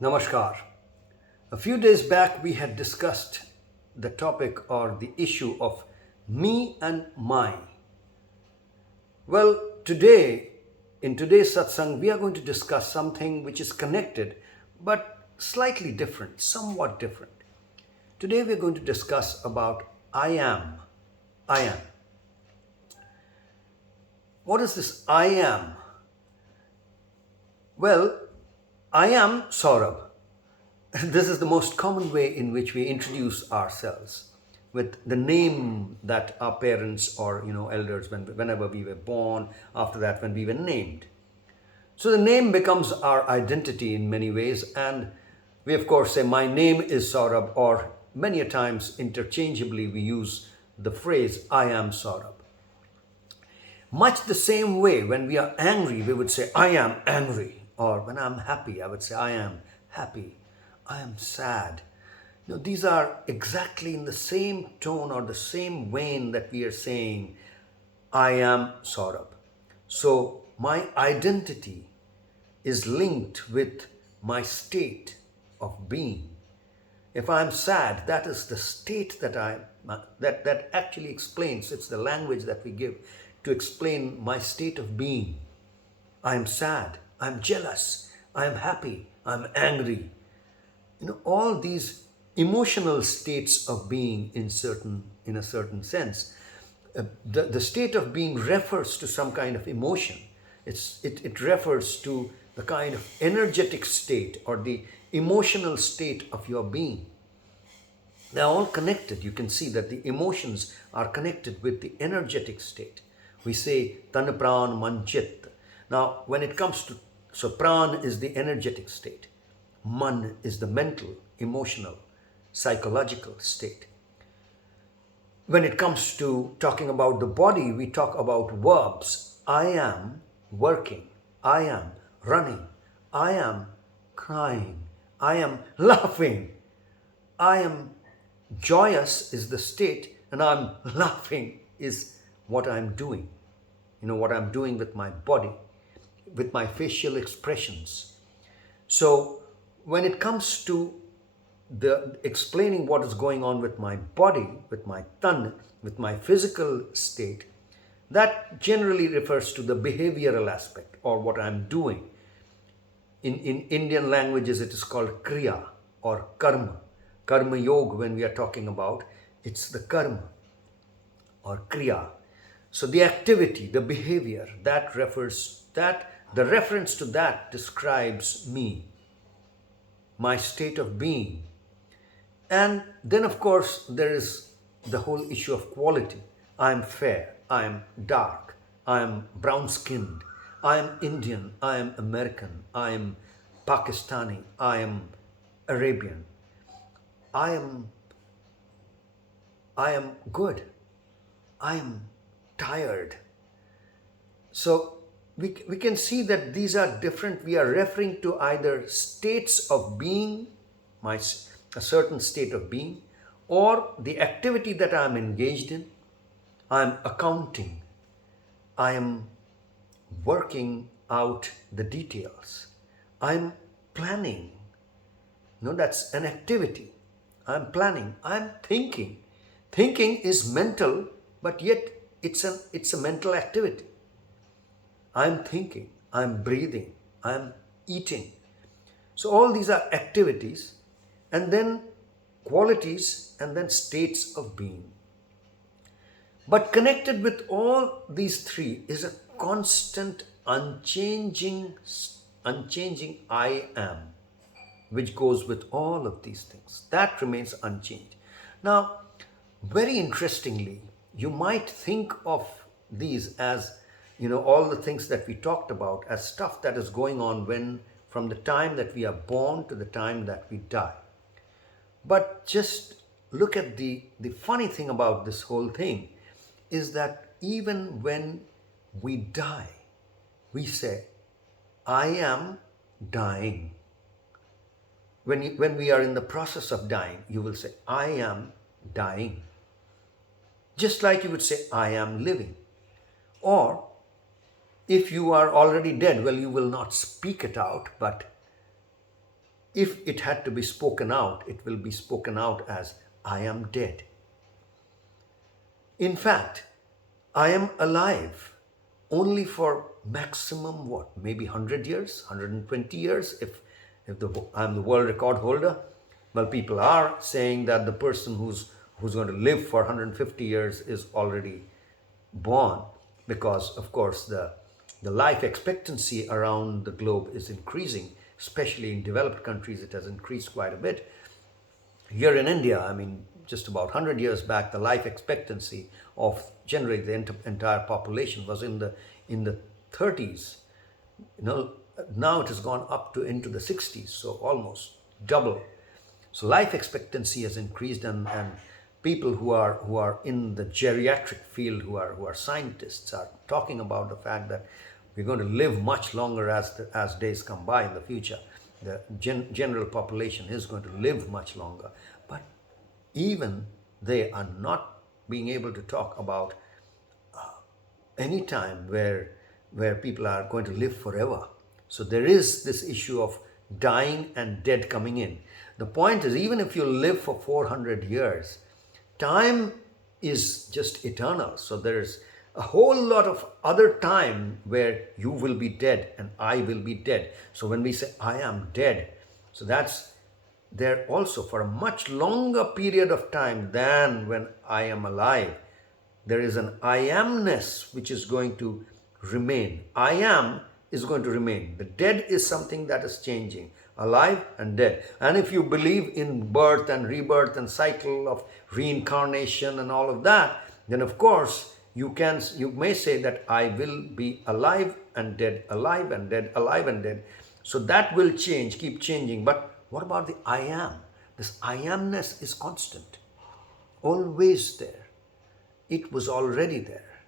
Namaskar. A few days back, we had discussed the topic or the issue of me and mine. Well, today, in today's satsang, we are going to discuss something which is connected but slightly different, somewhat different. Today, we're going to discuss about I am. I am. What is this I am? Well, I am Saurabh. This is the most common way in which we introduce ourselves with the name that our parents or elders whenever we were born, after that when we were named. So the name becomes our identity in many ways, and we of course say my name is Saurabh, or many a times interchangeably we use the phrase I am Saurabh. Much the same way, when we are angry, we would say, I am angry. Or when I'm happy, I would say, I am happy. I am sad. These are exactly in the same tone or the same vein that we are saying, I am Saurabh. So my identity is linked with my state of being. If I'm sad, that is the state that actually explains. It's the language that we give to explain my state of being. I am sad. I'm jealous. I am happy. I'm angry. All these emotional states of being in a certain sense. The state of being refers to some kind of emotion. It refers to the kind of energetic state or the emotional state of your being. They're all connected. You can see that the emotions are connected with the energetic state. We say tan pran man chit. Now, when it comes to, so pran is the energetic state, man is the mental, emotional, psychological state. When it comes to talking about the body, we talk about verbs. I am working. I am running. I am crying. I am laughing. I am joyous is the state, and I'm laughing is what I'm doing. What I'm doing with my body, with my facial expressions. So when it comes to the explaining what is going on with my body, with my tan, with my physical state, that generally refers to the behavioral aspect or what I'm doing. In Indian languages, it is called kriya or karma. Karma yoga, when we are talking about, it's the karma or kriya. So the activity, the behavior, the reference to that describes me, my state of being. And then, of course, there is the whole issue of quality. I am fair, I am dark, I am brown skinned, I am Indian, I am American, I am Pakistani, I am Arabian, I am I am good, I am tired. So we can see that these are different. We are referring to either states of being, a certain state of being, or the activity that I am engaged in. I am accounting. I am working out the details. I am planning. That's an activity. I am planning. I am thinking. Thinking is mental, but yet it's a mental activity. I'm thinking, I'm breathing, I'm eating. So all these are activities, and then qualities, and then states of being. But connected with all these three is a constant, unchanging I am, which goes with all of these things. That remains unchanged. Now, very interestingly, you might think of these as, all the things that we talked about as stuff that is going on from the time that we are born to the time that we die. But just look at the funny thing about this whole thing is that even when we die, we say, I am dying. When we are in the process of dying, you will say, I am dying. Just like you would say, I am living. Or if you are already dead, well, you will not speak it out, but if it had to be spoken out, it will be spoken out as, I am dead. In fact, I am alive only for maximum what? Maybe 100 years, 120 years if I'm the world record holder. Well, people are saying that the person who's going to live for 150 years is already born, because of course the life expectancy around the globe is increasing, especially in developed countries. It has increased quite a bit. Here in India, I mean, just about 100 years back, the life expectancy of generally the entire population was in the 30s. You know, now it has gone up to into the 60s, so almost double. So life expectancy has increased, and people who are in the geriatric field, who are scientists, are talking about the fact that we're going to live much longer as days come by in the future. The general population is going to live much longer, but even they are not being able to talk about any time where people are going to live forever. So there is this issue of dying and dead coming in. The point is, even if you live for 400 years, time is just eternal. So there's a whole lot of other time where you will be dead and I will be dead. So when we say I am dead, so that's there also for a much longer period of time than when I am alive. There is an I amness which is going to remain. I am is going to remain. The dead is something that is changing. Alive and dead. And if you believe in birth and rebirth and cycle of reincarnation and all of that, then of course you may say that I will be alive and dead, alive and dead, alive and dead. So that will change, keep changing. But what about the I am? This I amness is constant, always there. It was already there.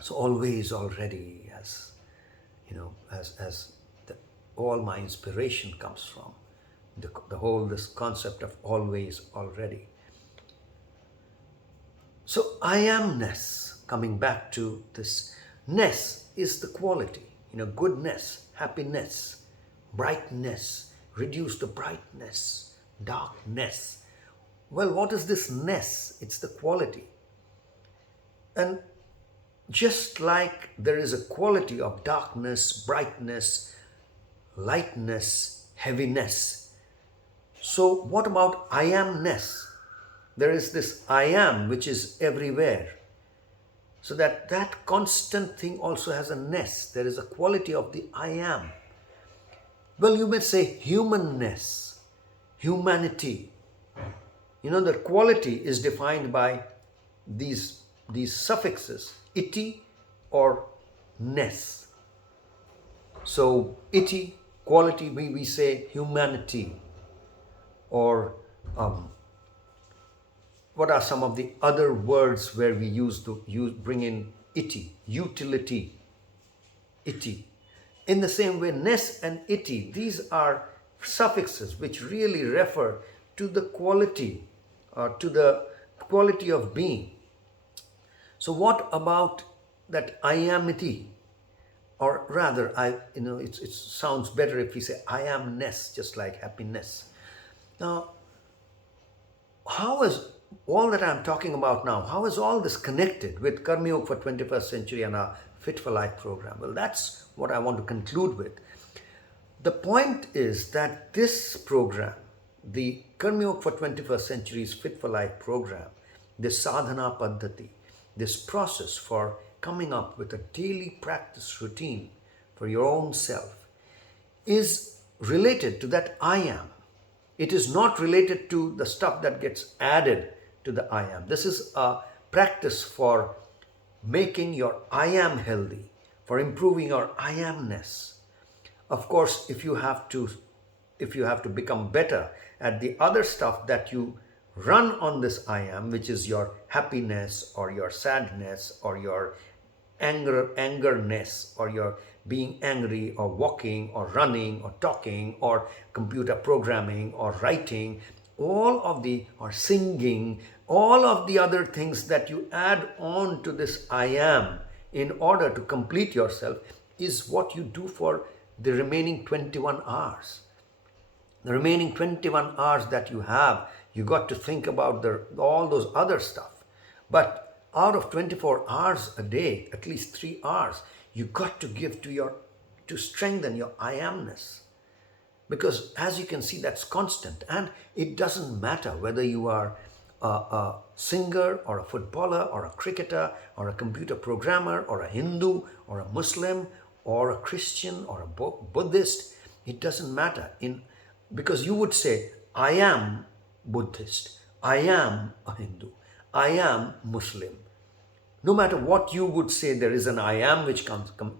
So always, already, as you know, as all my inspiration comes from the whole this concept of always, already. So I amness, coming back to this, ness is the quality, goodness, happiness, brightness, reduce the brightness, darkness. Well, what is this ness? It's the quality. And just like there is a quality of darkness, brightness, lightness, heaviness. So what about I amness? There is this I am which is everywhere. So that constant thing also has a ness. There is a quality of the I am. Well, you may say humanness, humanity. The quality is defined by these suffixes, ity or ness. So ity, quality, we say humanity. Or what are some of the other words where we bring in ity? Utility, ity. In the same way, ness and ity, these are suffixes which really refer to the quality, to the quality of being. So what about that I amity? Or rather, it sounds better if we say I amness, just like happiness. Now, how is all that I'm talking about now, how is all this connected with KarmYog for 21st Century and our Fit for Life program? Well, that's what I want to conclude with. The point is that this program, the KarmYog for 21st Century's Fit for Life program, this sadhana paddhati, this process for coming up with a daily practice routine for your own self, is related to that I am. It is not related to the stuff that gets added to the I am. This is a practice for making your I am healthy, for improving your I amness. Of course, if you have to become better at the other stuff that you run on this I am, which is your happiness or your sadness or your angerness or your being angry or walking or running or talking or computer programming or writing, or singing, all of the other things that you add on to this I am in order to complete yourself is what you do for the remaining 21 hours. The remaining 21 hours that you have, you got to think about all those other stuff. But out of 24 hours a day, at least 3 hours, you got to give to strengthen your I amness. Because as you can see, that's constant, and it doesn't matter whether you are a singer or a footballer or a cricketer or a computer programmer or a Hindu or a Muslim or a Christian or a Buddhist. It doesn't matter, because you would say, I am Buddhist, I am a Hindu, I am Muslim. No matter what you would say, there is an I am which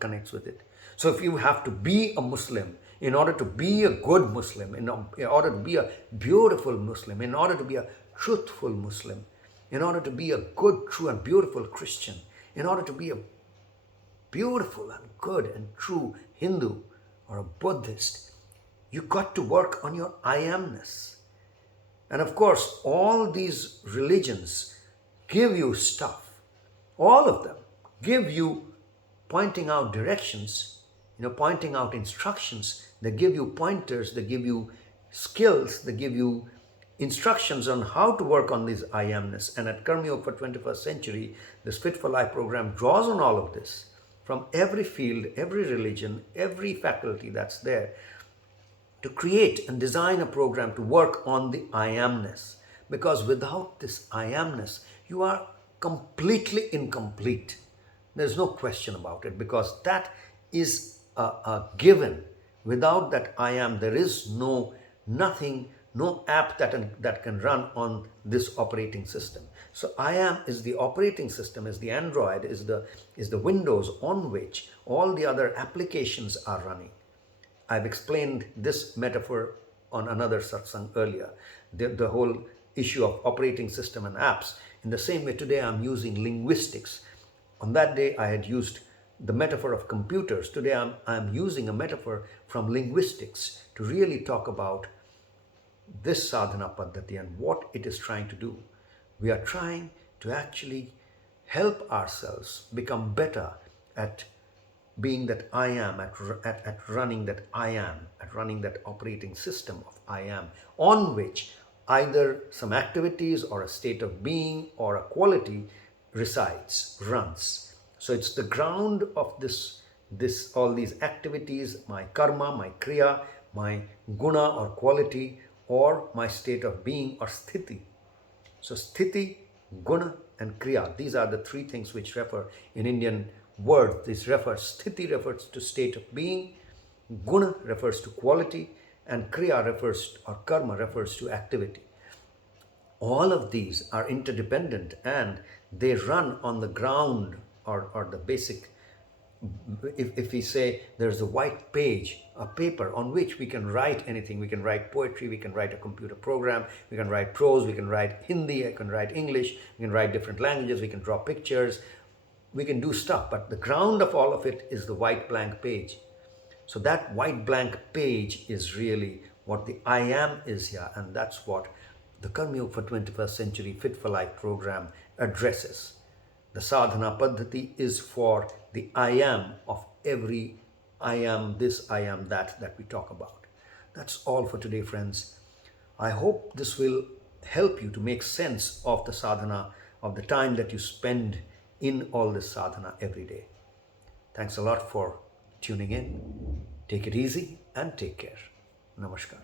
connects with it. So if you have to be a Muslim, in order to be a good Muslim, in order to be a beautiful Muslim, in order to be a truthful Muslim, in order to be a good, true, and beautiful Christian, in order to be a beautiful and good and true Hindu or a Buddhist, you got to work on your I amness. And of course, all these religions give you stuff. All of them give you pointing out directions, pointing out instructions. They give you pointers, they give you skills, they give you instructions on how to work on this I amness. And at KarmYogis for 21st Century, this Fit for Life program draws on all of this from every field, every religion, every faculty that's there, to create and design a program to work on the I amness. Because without this I amness, you are completely incomplete. There's no question about it, because that is a given. Without that I am, there is nothing, no app that can run on this operating system. So I am is the operating system, is the Android, is the Windows on which all the other applications are running. I've explained this metaphor on another satsang earlier, the whole issue of operating system and apps. In the same way, today I'm using linguistics. On that day, I had used the metaphor of computers. Today, I'm using a metaphor from linguistics to really talk about this sadhana paddhati and what it is trying to do. We are trying to actually help ourselves become better at being that I am, at running that I am, at running that operating system of I am, on which either some activities or a state of being or a quality runs. So it's the ground of all these activities, my karma, my kriya, my guna or quality, or my state of being or sthiti. So sthiti, guna, and kriya, these are the three things which refer in Indian word. Sthiti refers to state of being, guna refers to quality, and kriya or karma refers to activity. All of these are interdependent, and they run on the ground or the basic. If we say there's a white page, a paper on which we can write anything, we can write poetry, we can write a computer program, we can write prose, we can write Hindi, I can write English, we can write different languages, we can draw pictures, we can do stuff, but the ground of all of it is the white blank page. So that white blank page is really what the I am is here, and that's what the KarmYogis for 21st Century Fit for Life program addresses. The sadhana paddhati is for the I am of every I am this, I am that we talk about. That's all for today, friends. I hope this will help you to make sense of the sadhana, of the time that you spend in all this sadhana every day. Thanks a lot for tuning in. Take it easy and take care. Namaskar.